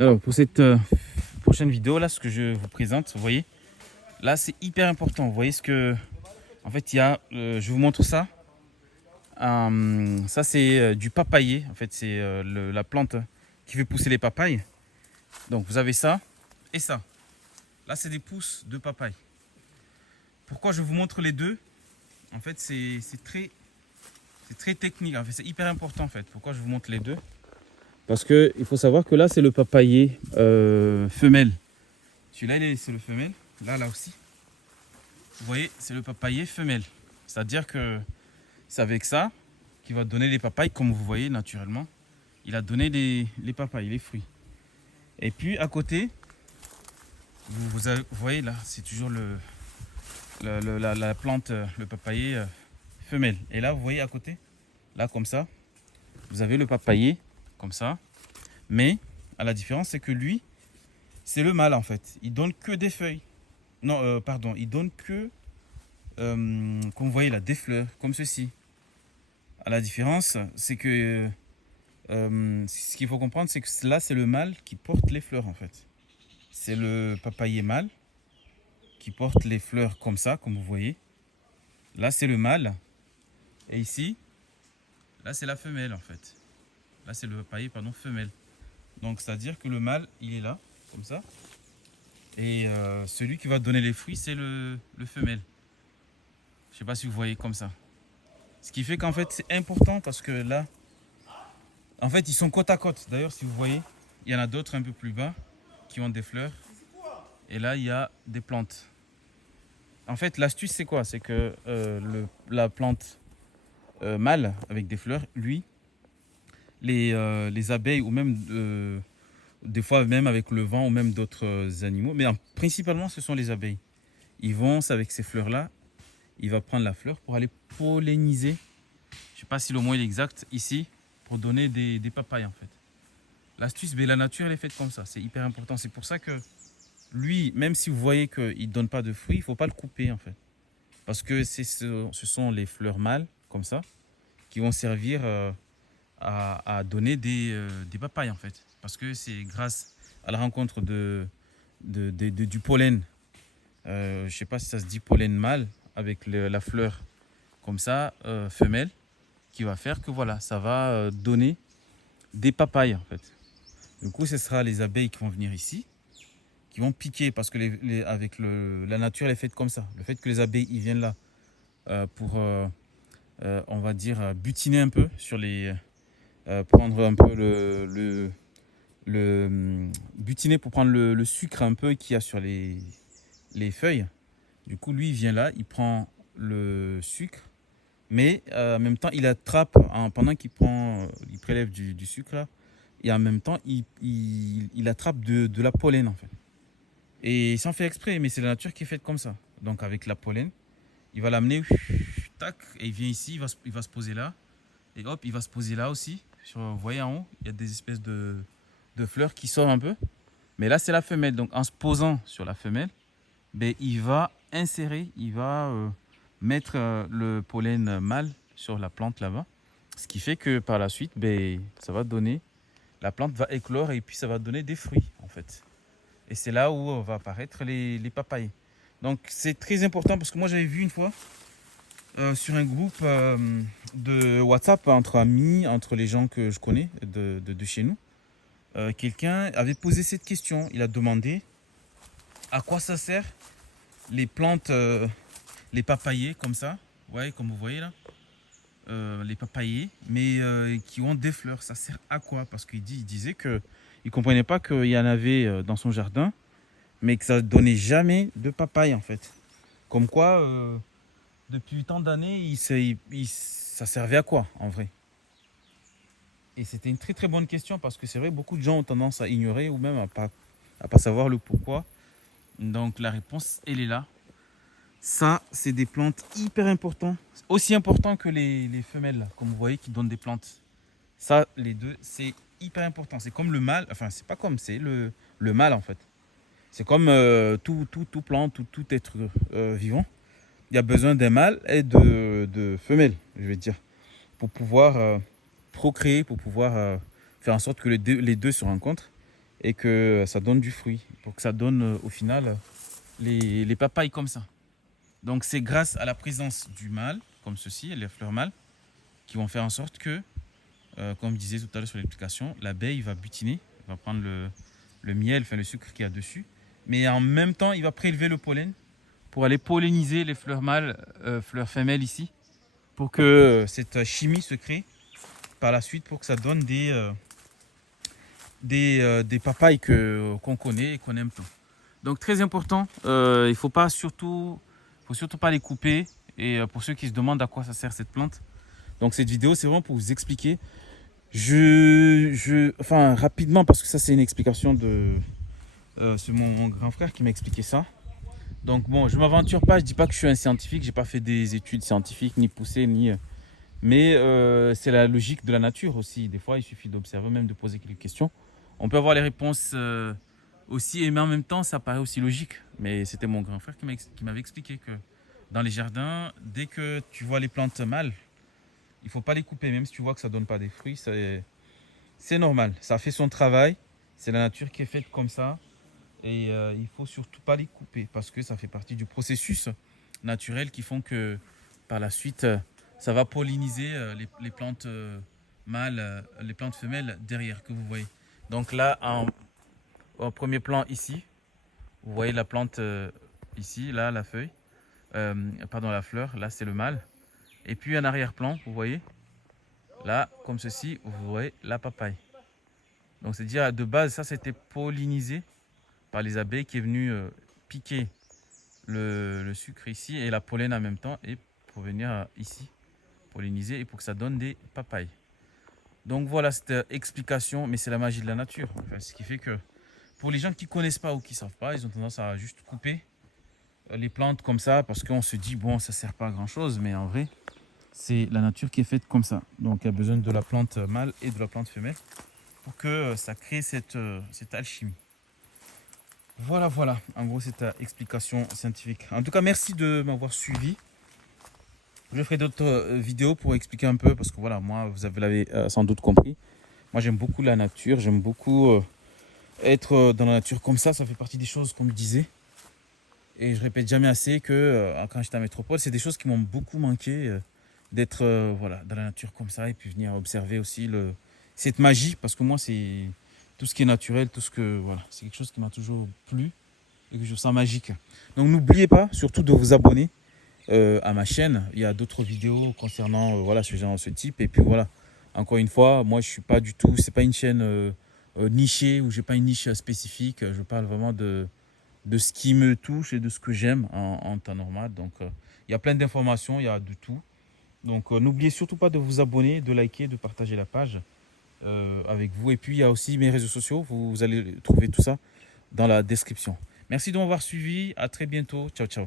Alors pour cette prochaine vidéo là, ce que je vous présente, vous voyez, là c'est hyper important. Vous voyez ce que, en fait, il y a, je vous montre ça. Ça c'est du papayer. En fait, c'est la plante qui fait pousser les papayes. Donc vous avez ça et ça. Là c'est des pousses de papaye. Pourquoi je vous montre les deux? En fait, c'est très technique. En fait, c'est hyper important en fait. Pourquoi je vous montre les deux? Parce que il faut savoir que là c'est le papayer femelle. Celui-là c'est le femelle. Là aussi. Vous voyez, c'est le papayer femelle. C'est-à-dire que c'est avec ça qu'il va donner les papayes, comme vous voyez naturellement. Il a donné les papayes, les fruits. Et puis à côté, vous voyez là, c'est toujours la plante, le papayer femelle. Et là, vous voyez à côté, là comme ça, vous avez le papayer comme ça. Mais à la différence, c'est que lui, c'est le mâle en fait. Il donne que des feuilles. Non, pardon, il donne que, comme vous voyez là, des fleurs, comme ceci. À la différence, c'est que ce qu'il faut comprendre, c'est que là, c'est le mâle qui porte les fleurs en fait. C'est le papayer mâle qui porte les fleurs comme ça, comme vous voyez. Là, c'est le mâle. Et ici, là, c'est la femelle en fait. Là, c'est le papayer, pardon, femelle. Donc, c'est-à-dire que le mâle, il est là, comme ça. Et celui qui va donner les fruits, c'est le femelle. Je ne sais pas si vous voyez comme ça. Ce qui fait qu'en fait, c'est important parce que là, en fait, ils sont côte à côte. D'ailleurs, si vous voyez, il y en a d'autres un peu plus bas qui ont des fleurs. Et là, il y a des plantes. En fait, l'astuce, c'est quoi? C'est que la plante mâle avec des fleurs, lui, les abeilles ou même des fois même avec le vent ou même d'autres animaux, mais principalement, ce sont les abeilles. Ils vont avec ces fleurs-là, il va prendre la fleur pour aller polliniser. Je ne sais pas si le mot est exact ici, pour donner des papayes en fait. L'astuce, la nature, elle est faite comme ça. C'est hyper important. C'est pour ça que lui, même si vous voyez qu'il ne donne pas de fruits, il ne faut pas le couper en fait. Parce que ce sont les fleurs mâles, comme ça, qui vont servir à donner des papayes en fait. Parce que c'est grâce à la rencontre du pollen. Je ne sais pas si ça se dit pollen mâle, avec la fleur comme ça, femelle, qui va faire que voilà, ça va donner des papayes en fait. Du coup, ce sera les abeilles qui vont venir ici, qui vont piquer parce que avec la nature elle est faite comme ça. Le fait que les abeilles ils viennent là pour, on va dire, butiner un peu sur prendre un peu butiner pour prendre le sucre un peu qu'il y a sur les feuilles. Du coup, lui, il vient là, il prend le sucre, mais en même temps, il attrape, pendant qu'il il prélève du sucre là, et en même temps, il attrape de la pollen en fait. Et sans faire exprès, mais c'est la nature qui est faite comme ça. Donc avec la pollen, il va l'amener, tac, et il vient ici, il va se poser là, et hop, il va se poser là aussi. Vous voyez en haut, il y a des espèces de fleurs qui sortent un peu. Mais là, c'est la femelle. Donc en se posant sur la femelle, ben, il va insérer, il va mettre le pollen mâle sur la plante là-bas. Ce qui fait que par la suite, ben, ça va donner, la plante va éclore et puis ça va donner des fruits en fait. Et c'est là où va apparaître les papayes. Donc c'est très important parce que moi j'avais vu une fois sur un groupe de WhatsApp entre amis, entre les gens que je connais de chez nous, quelqu'un avait posé cette question. Il a demandé à quoi ça sert les plantes, les papayers comme ça, ouais, comme vous voyez là, les papayers, mais qui ont des fleurs. Ça sert à quoi? Parce qu'il disait que il comprenait pas qu'il y en avait dans son jardin, mais que ça donnait jamais de papaye en fait. Comme quoi, depuis tant d'années, ça servait à quoi en vrai? Et c'était une très très bonne question parce que c'est vrai, beaucoup de gens ont tendance à ignorer ou même à pas savoir le pourquoi. Donc la réponse, elle est là. Ça, c'est des plantes hyper importantes, aussi importantes que les femelles, là, comme vous voyez, qui donnent des plantes. Ça, les deux, c'est hyper important. C'est comme le mâle, enfin, c'est pas comme, c'est le mâle en fait. C'est comme tout plant, tout être vivant. Il y a besoin d'un mâle et de femelles, je vais dire, pour pouvoir procréer, pour pouvoir faire en sorte que les deux se rencontrent et que ça donne du fruit, pour que ça donne au final les papayes comme ça. Donc c'est grâce à la présence du mâle, comme ceci, les fleurs mâles, qui vont faire en sorte que, comme je disais tout à l'heure sur l'explication, l'abeille va butiner, va prendre le miel, enfin le sucre qu'il y a dessus, mais en même temps il va prélever le pollen pour aller polliniser les fleurs mâles, fleurs femelles ici, pour que cette chimie se crée par la suite pour que ça donne des papayes qu'on connaît et qu'on aime tout. Donc très important, il faut surtout pas les couper. Et pour ceux qui se demandent à quoi ça sert cette plante, donc cette vidéo c'est vraiment pour vous expliquer. Enfin rapidement parce que ça c'est une explication de c'est mon grand frère qui m'a expliqué ça. Donc bon, je m'aventure pas, je dis pas que je suis un scientifique, j'ai pas fait des études scientifiques ni poussées ni mais c'est la logique de la nature aussi. Des fois, il suffit d'observer, même de poser quelques questions. On peut avoir les réponses aussi, mais en même temps, ça paraît aussi logique. Mais c'était mon grand frère qui m'avait expliqué que dans les jardins, dès que tu vois les plantes mâles, il ne faut pas les couper, même si tu vois que ça ne donne pas des fruits. C'est normal, ça fait son travail. C'est la nature qui est faite comme ça. Et il ne faut surtout pas les couper parce que ça fait partie du processus naturel qui font que par la suite, ça va polliniser les plantes mâles, les plantes femelles derrière que vous voyez. Donc là, en premier plan ici, vous voyez la plante ici, là, la feuille, pardon, la fleur, là c'est le mâle. Et puis en arrière-plan, vous voyez, là, comme ceci, vous voyez la papaye. Donc c'est-à-dire, de base, ça c'était pollinisé par les abeilles qui est venu piquer le sucre ici et la pollen en même temps et pour venir ici polliniser et pour que ça donne des papayes. Donc voilà cette explication, mais c'est la magie de la nature. Enfin, ce qui fait que pour les gens qui ne connaissent pas ou qui ne savent pas, ils ont tendance à juste couper les plantes comme ça parce qu'on se dit bon ça ne sert pas à grand chose, mais en vrai c'est la nature qui est faite comme ça. Donc il y a besoin de la plante mâle et de la plante femelle pour que ça crée cette alchimie. Voilà, en gros c'est ta explication scientifique. En tout cas, merci de m'avoir suivi. Je ferai d'autres vidéos pour expliquer un peu, parce que voilà, moi, vous l'avez sans doute compris. Moi, j'aime beaucoup la nature, j'aime beaucoup être dans la nature comme ça fait partie des choses qu'on me disait. Et je répète jamais assez que quand j'étais à Métropole, c'est des choses qui m'ont beaucoup manqué, d'être voilà, dans la nature comme ça, et puis venir observer aussi cette magie, parce que moi, c'est tout ce qui est naturel, tout ce que voilà, c'est quelque chose qui m'a toujours plu et que je sens magique. Donc n'oubliez pas surtout de vous abonner à ma chaîne. Il y a d'autres vidéos concernant voilà, ce type. Et puis voilà, encore une fois, moi je suis pas du tout, c'est pas une chaîne nichée ou j'ai pas une niche spécifique. Je parle vraiment de ce qui me touche et de ce que j'aime en temps normal. Donc il y a plein d'informations, il y a de tout. Donc n'oubliez surtout pas de vous abonner, de liker, de partager la page avec vous. Et puis il y a aussi mes réseaux sociaux, vous allez trouver tout ça dans la description. Merci de m'avoir suivi, à très bientôt, ciao ciao.